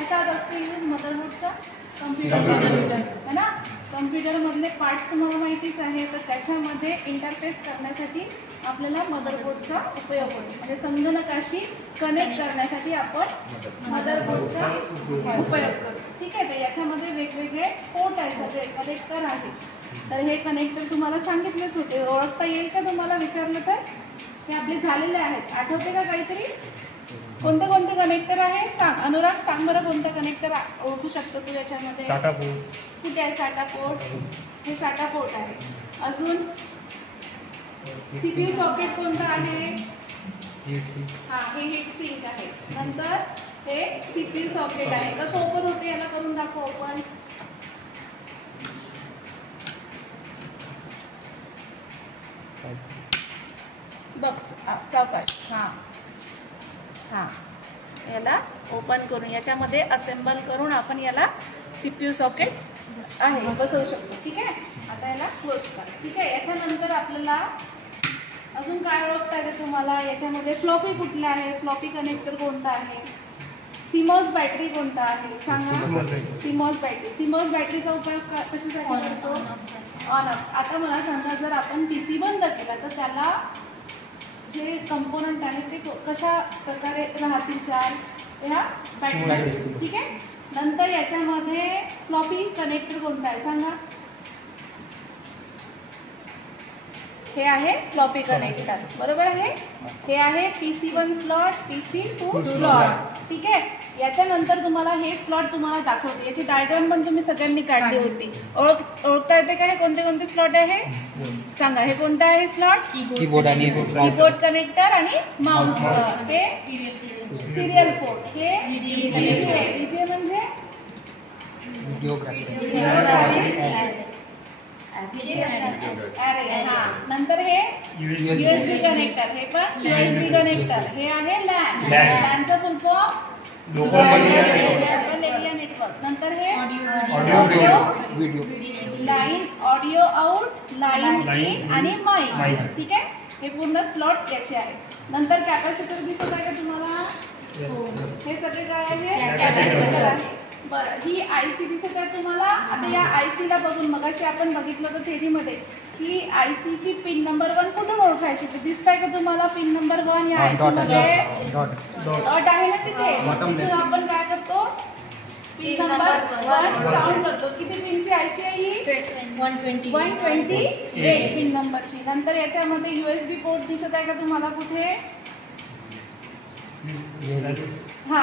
कशात असते use मदरबोर्डचा computer है ना. कम्प्युटरमधले पार्ट्स तुम्हाला माहितीच आहे, तर त्याच्यामध्ये इंटरफेस करण्यासाठी आपल्याला मदरबोर्डचा उपयोग होतो. म्हणजे संगणकाशी कनेक्ट करण्यासाठी आपण मदरबोर्डचा उपयोग करतो. ठीक आहे. तर याच्यामध्ये वेगवेगळे पोर्ट आहे, सगळे कनेक्टर आहे. तर हे कनेक्टर तुम्हाला सांगितलेच होते. ओळखता येईल का तुम्हाला विचारलं तर? हे आपले झालेले आहेत. आठवते का काहीतरी? कोणते कोणते कनेक्टर आहे सांग. अनुराग सांग बरं, कोणता कनेक्टर ओळखू शकतो तू याच्यामध्ये? साटा पोर्ट. कुठे आहे साटा पोर्ट? हे साटा पोर्ट आहे. अजून सीपीयू सॉकेट कोणता आहे? हा, हे हीट सिंक आहे. नंतर हे सीपीयू सॉकेट आहे. कसं ओपन होते याला करून दाखव ओपन. बघ सावकाश. हां हां, याला ओपन करून याच्यामध्ये असेंबल करून आपण याला सीपीयू सॉकेट आहे बसवू शकतो. ठीक आहे. आता याला क्लोज करा. ठीक आहे. याच्यानंतर आपल्याला अजून काय ओळखता येते तुम्हाला? याच्यामध्ये फ्लॉपी कुठला आहे? फ्लॉपी कनेक्टर कोणता आहे? सीमॉस बॅटरी कोणता आहे सांगा. CMOS battery. सीमॉस बॅटरीचा उपयोग कशासाठी करतो? On off. आता मला सांगा, जर आपण पीसी बंद केला तर त्याला जे कंपोनंट आहे ते कशा प्रकारे राहतील चार्ज? ह्या बॅटरी. ठीक आहे. नंतर याच्यामध्ये फ्लॉपी कनेक्टर कोणता आहे सांगा. हे आहे फ्लॉपी कनेक्टर. बरोबर आहे. हे आहे PC1 स्लॉट, PC2 स्लॉट. ठीक आहे. याच्यानंतर तुम्हाला हे स्लॉट तुम्हाला दाखवते. याची डायग्राम पण तुम्ही सगळ्यांनी काढली होती. ओळखता येते का हे कोणते कोणते स्लॉट आहे सांगा. हे कोणतं आहे स्लॉट? कीबोर्ड आणि कीबोर्ड कनेक्टर आणि माऊस. हे सिरियल पोर्ट. हे VGA म्हणजे अरे हा. नंतर हे USB कनेक्टर. हे पण USB कनेक्टर. हे आहे लॅन. लॅनचं full form local area network. नंतर हे audio line, audio out, line in आणि माईक. ठीक आहे. हे पूर्ण स्लॉट याचे आहे. नंतर कॅपॅसिटर दिसत आहे का तुम्हाला? हे सगळे काय आहे? कॅपॅसिटर आहे. बरं, ही IC दिसत आहे तुम्हाला. आता या IC ला बघून मगाशी आपण बघितलं होतं थेरीमध्ये की IC ची पिन नंबर 1 कुठून ओळखायची? ते दिसत आहे का तुम्हाला? पिन नंबर 1 या IC मध्ये डॉट आहे ना तिथे. तिथून आपण काय करतो? पिन नंबर 1 काउंट करतो. किती पिनची IC आहे ही? 128 पिन नंबरची. नंतर याच्यामध्ये USB पोर्ट दिसत आहे का तुम्हाला कुठे? हा,